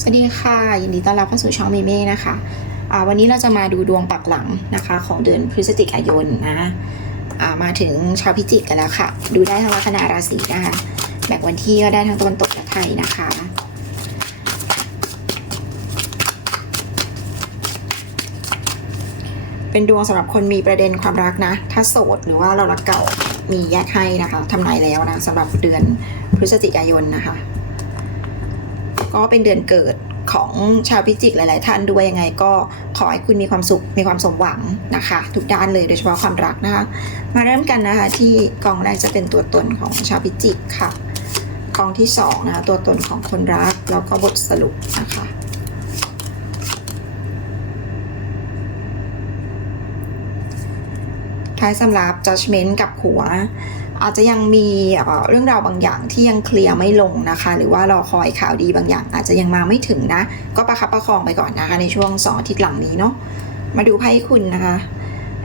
สวัสดีค่ะ ยินดีต้อนรับเข้าสู่ช่องเมเม่นะคะวันนี้เราจะมาดูดวงปักหลังนะคะของเดือนพฤศจิกายนนะมาถึงชาวพิจิกกันแล้วค่ะ ดูได้ทั้งลัคนาราศีนะคะแบ่งวันที่ก็ได้ทั้งตะวันตกและไทยนะคะเป็นดวงสำหรับคนมีประเด็นความรักนะ ถ้าโสดหรือว่าเรารักเก่ามีแยกให้นะคะทำนายแล้วนะสำหรับเดือนพฤศจิกายนนะคะ ก็เป็นเดือนเกิดของชาวพิจิกหลาย ๆ ท่านด้วยยังไงก็ขอให้คุณมีความสุขมีความสมหวังนะคะ ทุกด้านเลยโดยเฉพาะความรักนะคะ มาเริ่มกันนะคะที่กองแรกจะเป็นตัวตนของชาวพิจิกค่ะกองที่สองนะคะตัวตนของคนรักแล้วก็บทสรุปนะคะท้ายสำหรับ judgment กับหัว อาจจะยังมีเรื่องราวบางอย่างที่ยังเคลียร์ไม่ลงนะคะ หรือว่ารอคอยข่าวดีบางอย่าง อาจจะยังมาไม่ถึงนะ ก็ประคับประคองไปก่อนนะคะในช่วงสองอาทิตย์หลังนี้เนาะมาดูไพ่คุณนะคะ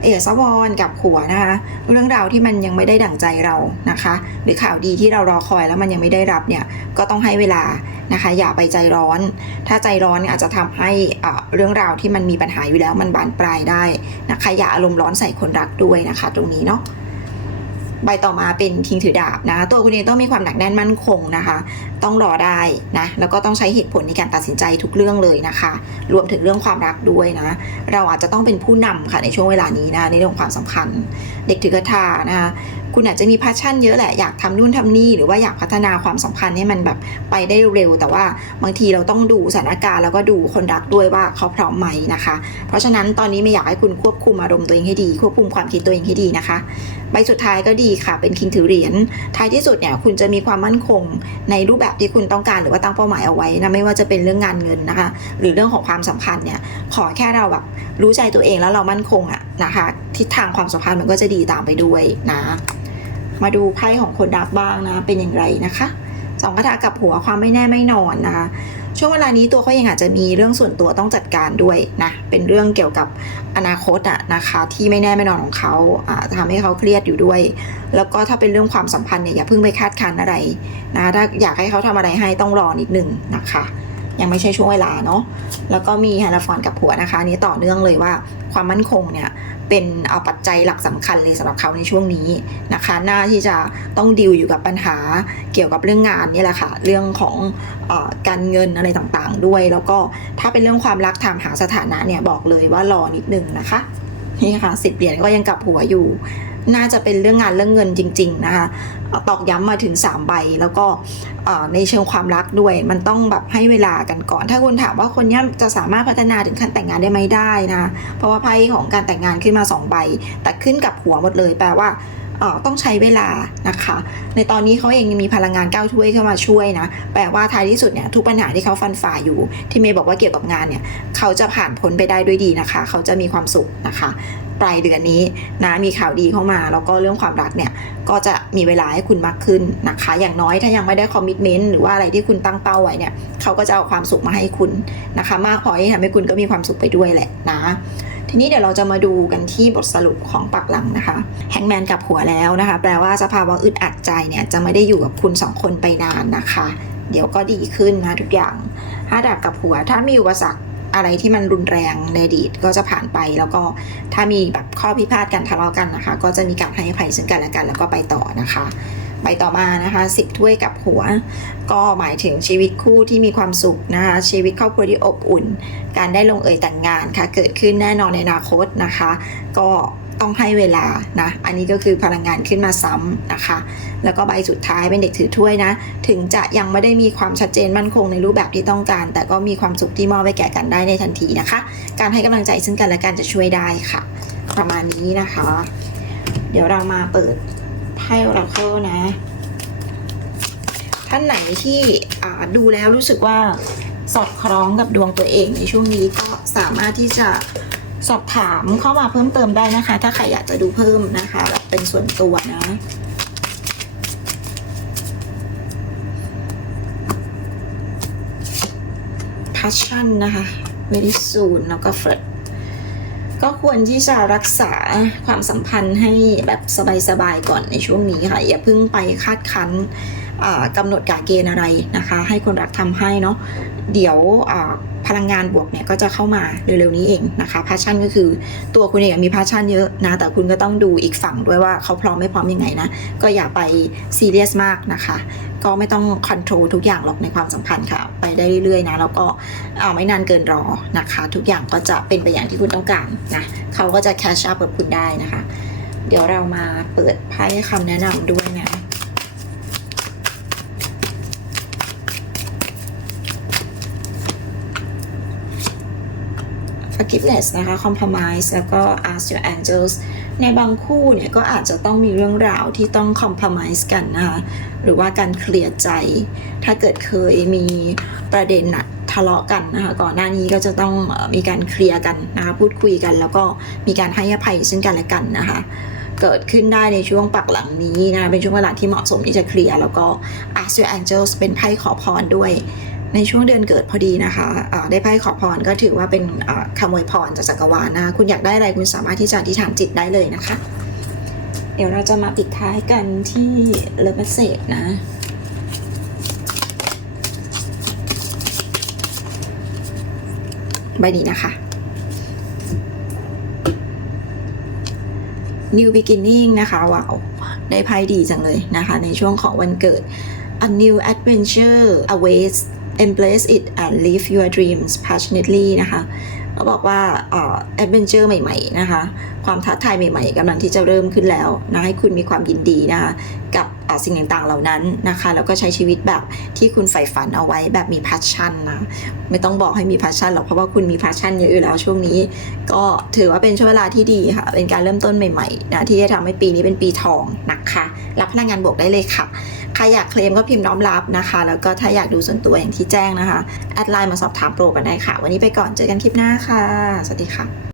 เอสวอนกับหัวนะคะ เรื่องราวที่มันยังไม่ได้ดั่งใจเรานะคะ หรือข่าวดีที่เรารอคอยแล้วมันยังไม่ได้รับเนี่ยก็ต้องให้เวลานะคะ อย่าไปใจร้อน ถ้าใจร้อนอาจจะทำให้เรื่องราวที่มันมีปัญหาอยู่แล้วมันบานปลายได้นะคะอย่าอารมณ์ร้อนใส่คนรักด้วยนะคะ ตรงนี้เนาะ ใบต่อมาเป็นคิงถือดาบนะ ตัวคุณเองต้องมีความหนักแน่นมั่นคงนะคะ ต้องรอได้นะ แล้วก็ต้องใช้เหตุผลในการตัดสินใจทุกเรื่องเลยนะคะ รวมถึงเรื่องความรักด้วยนะ เราอาจจะต้องเป็นผู้นำค่ะในช่วงเวลานี้นะในเรื่องความสำคัญเด็กถือกระทานะคะคุณอาจจะมีพาชั่นเยอะแหละอยากทำนู่นทำนี่หรือว่าอยากพัฒนาความสัมพันธ์ให้มันแบบไปได้เร็ว แต่ว่าบางทีเราต้องดูสถานการณ์แล้วก็ดูคนรักด้วยว่าเขาพร้อมไหมนะคะ เพราะฉะนั้นตอนนี้ไม่อยากให้คุณควบคุมอารมณ์ตัวเองให้ดี ควบคุมความคิดตัวเองให้ดีนะคะ ใบสุดท้ายก็ดีค่ะ เป็นคิงถือเหรียญท้ายที่สุดเนี่ยคุณจะมีความมั่นคงในรูปแบบที่คุณต้องการหรือว่าตั้งเป้าหมายเอาไว้นะไม่ว่าจะเป็นเรื่องงานเงินนะคะ หรือเรื่องของความสัมพันธ์เนี่ยขอแค่เราแบบรู้ใจตัวเองแล้วเรามั่นคงอะนะคะทิศทางความสัมพันธ์มันก็จะดีตามไปด้วยนะ มาดูไพ่ของคนรักบ้างนะเป็นอย่างไรนะคะ สองกระทะกับหัวความไม่แน่ไม่นอนนะคะ ช่วงเวลานี้ตัวเขาเองอาจจะมีเรื่องส่วนตัวต้องจัดการด้วยนะเป็นเรื่องเกี่ยวกับอนาคตอะนะคะที่ไม่แน่ไม่นอนของเขาอ่าทำให้เขาเครียดอยู่ด้วย แล้วก็ถ้าเป็นเรื่องความสัมพันธ์เนี่ยอย่าเพิ่งไปคาดคันอะไรนะถ้าอยากให้เขาทำอะไรให้ต้องรอนิดนึงนะคะ ยังไม่ใช่ช่วงเวลาเนาะแล้วก็มีฮาราฟอนกับผัวนะคะนี้ต่อเนื่องเลยว่าความมั่นคงเนี่ยเป็นเอาปัจจัยหลักสำคัญเลยสำหรับเขาในช่วงนี้นะคะหน้าที่จะต้องดิวอยู่กับปัญหาเกี่ยวกับเรื่องงานนี่แหละค่ะเรื่องของอการเงินอะไรต่างๆด้วย แล้วก็ถ้าเป็นเรื่องความรักถามหาสถานะเนี่ยบอกเลยว่ารอนิดนึงนะคะ นี่ค่ะสิบเหรียญก็ยังกลับหัวอยู่ น่าจะเป็นเรื่องงานเรื่องเงินจริง ๆ นะคะตอกย้ำมาถึง 3 ใบ แล้วก็ในเชิงความรักด้วย มันต้องแบบให้เวลากันก่อน ถ้าคุณถามว่าคนนี้จะสามารถพัฒนาถึงขั้นแต่งงานได้ไหมได้นะ เพราะว่าไพ่ของการแต่งงานขึ้นมา 2 ใบ แต่ขึ้นกับหัวหมดเลย แปลว่า ต้องใช้เวลานะคะ ในตอนนี้เขาเองมีพลังงานก้าวถ้วยเข้ามาช่วยนะ แปลว่าท้ายที่สุดเนี่ยทุกปัญหาที่เขาฟันฝ่าอยู่ ที่เมย์บอกว่าเกี่ยวกับงานเนี่ยเขาจะผ่านพ้นไปได้ด้วยดีนะคะ เขาจะมีความสุขนะคะปลายเดือนนี้นะมีข่าวดีเข้ามาแล้วก็เรื่องความรักเนี่ยก็จะมีเวลาให้คุณมากขึ้นนะคะ อย่างน้อยถ้ายังไม่ได้คอมมิชเมนต์หรือว่าอะไรที่คุณตั้งเป้าไว้เนี่ยเขาก็จะเอาความสุขมาให้คุณนะคะ มากพอที่ทำให้คุณก็มีความสุขไปด้วยแหละนะ ทีนี้เดี๋ยวเราจะมาดูกันที่บทสรุปของปักหลังนะคะแฮงแมนกับหัวแล้วนะคะ แปลว่าสภาวะอึดอัดใจเนี่ยจะไม่ได้อยู่กับคุณสองคนไปนานนะคะ เดี๋ยวก็ดีขึ้นนะทุกอย่างห้าดาบกับหัว ถ้ามีอุปสรรคอะไรที่มันรุนแรงในอดีตก็จะผ่านไปแล้วก็ถ้ามีแบบข้อพิพาทกันทะเลาะกันนะคะ ก็จะมีการให้อภัยซึ่งกันและกันแล้วก็ไปต่อนะคะ ไปต่อมานะคะสิบถ้วยกับหัว ก็หมายถึงชีวิตคู่ที่มีความสุขนะคะชีวิตครอบครัวที่อบอุ่น การได้ลงเอยแต่งงานค่ะ เกิดขึ้นแน่นอนในอนาคตนะคะ ก็ต้องให้เวลานะ อันนี้ก็คือพลังงานขึ้นมาซ้ำนะคะ แล้วก็ใบสุดท้ายเป็นเด็กถือถ้วยนะ ถึงจะยังไม่ได้มีความชัดเจนมั่นคงในรูปแบบที่ต้องการ แต่ก็มีความสุขที่มอบไปแก่กันได้ในทันทีนะคะ การให้กำลังใจซึ่งกันและกันจะช่วยได้ค่ะ ประมาณนี้นะคะ เดี๋ยวเรามาเปิด ไพ่อราเคิลนะ ท่านไหนที่ดูแล้วรู้สึกว่าสอดคล้องกับดวงตัวเองในช่วงนี้ก็สามารถที่จะสอบถามเข้ามาเพิ่มเติมได้นะคะ ถ้าใครอยากจะดูเพิ่มนะคะแบบเป็นส่วนตัวนะ passion นะคะ very soon แล้วก็ flirt ก็ควรที่จะรักษาความสัมพันธ์ให้แบบสบายๆก่อนในช่วงนี้ค่ะอย่าเพิ่งไปคาดคั้นกำหนดกาเกณฑ์อะไรนะคะ ให้คนรักทำให้เนาะเดี๋ยวพลังงานบวกเนี่ยก็จะเข้ามาเร็วๆนี้เองนะคะพาชั่นก็คือตัวคุณเองมีพาชั่นเยอะนะแต่คุณก็ต้องดูอีกฝั่งด้วยว่าเขาพร้อมไม่พร้อมยังไงนะก็อย่าไปซีเรียสมากนะคะ ก็ไม่ต้องคอนโทรลทุกอย่างหรอกในความสัมพันธ์ค่ะ ได้เรื่อยๆนะแล้วก็เอาไม่นานเกินรอนะคะ ทุกอย่างก็จะเป็นไปอย่างที่คุณต้องการนะเขาก็จะแคชอัพกับคุณได้นะคะ เดี๋ยวเรามาเปิดไพ่คำแนะนำด้วยนะ forgiveness นะคะ compromise แล้วก็ ask your angels ในบางคู่เนี่ยก็อาจจะต้องมีเรื่องราวที่ต้อง compromise กันนะคะหรือว่าการเคลียร์ใจ ถ้าเกิดเคยมีประเด็นอะทะเลาะกันนะคะก่อนหน้านี้ก็จะต้องมีการเคลียร์กันนะคะพูดคุยกัน แล้วก็มีการให้อภัยซึ่งกันและกันนะคะเกิดขึ้นได้ในช่วงปักหลังนี้นะเป็นช่วงเวลาที่เหมาะสมที่จะเคลียร์แล้วก็ ask your angels เป็นไพ่ขอพรด้วย ในช่วงเดือนเกิดพอดีนะคะะได้ไพ่ขอพรก็ถือว่าเป็นอ่าคำอวยพรจากจักรวาลนะ คุณอยากได้อะไรคุณสามารถที่จะอธิษฐานจิตได้เลยนะคะ เดี๋ยวเราจะมาปิดท้ายกันที่เลเ e เ a นะใบนี้นะคะ New Beginning นะคะว้าวได้ไพ่ดีจังเลยนะคะ ในช่วงของวันเกิด A new adventure awaits embrace it and live your dreams passionately นะคะเขาบอกว่าเอ่อ adventure ใหม่ๆนะคะ ความท้าทายใหม่ๆกำลังที่จะเริ่มขึ้นแล้วนะให้คุณมีความยินดีนะคะกับสิ่งต่างๆเหล่านั้นนะคะแล้วก็ใช้ชีวิตแบบที่คุณใฝ่ฝันเอาไว้แบบมี passion นะไม่ต้องบอกให้มี passion หรอกเพราะว่าคุณมี passion เยอะอยู่แล้วช่วงนี้ ก็ถือว่าเป็นช่วงเวลาที่ดีค่ะเป็นการเริ่มต้นใหม่ๆนะที่จะทำให้ปีนี้เป็นปีทองนะคะรับพลังงานบวกได้เลยค่ะ ใครอยากเคลมก็พิมพ์น้อมรับนะคะ แล้วก็ถ้าอยากดูส่วนตัวอย่างที่แจ้งนะคะ แอดไลน์มาสอบถามโปรกันได้ค่ะ วันนี้ไปก่อนเจอกันคลิปหน้าค่ะ สวัสดีค่ะ